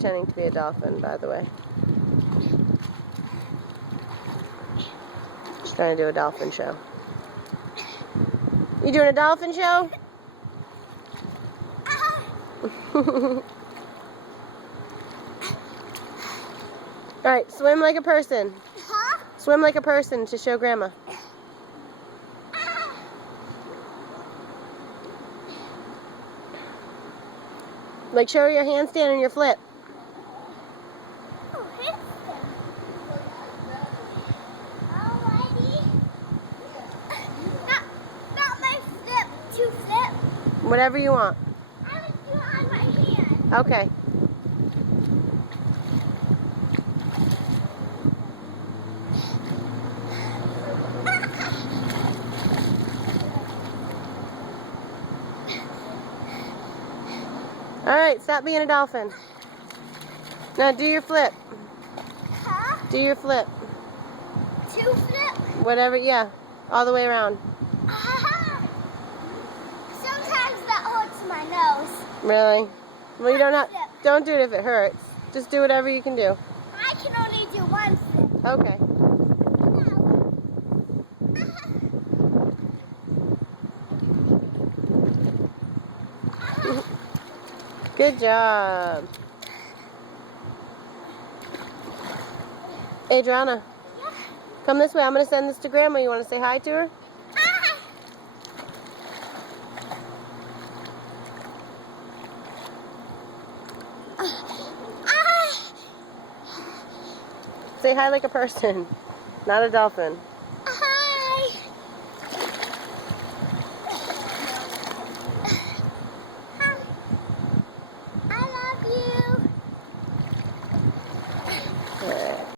pretending to be a dolphin, by the way. She's trying to do a dolphin show. You doing a dolphin show? Alright, swim like a person. Huh? Swim like a person to show Grandma. Like show her your handstand and your flip. Oh, handstand. Alrighty. Not my flip. To flip. Whatever you want. I would do it on my hand. Okay. Alright, stop being a dolphin. Now do your flip. Huh? Do your flip. To flip? Whatever, yeah. All the way around. Sometimes that hurts my nose. Really? Well, you don't do it if it hurts. Just do whatever you can do. I can only do one flip. Okay. Good job. Adriana, Yeah. come this way. I'm going to send this to Grandma. You want to say hi to her? Say hi like a person, not a dolphin.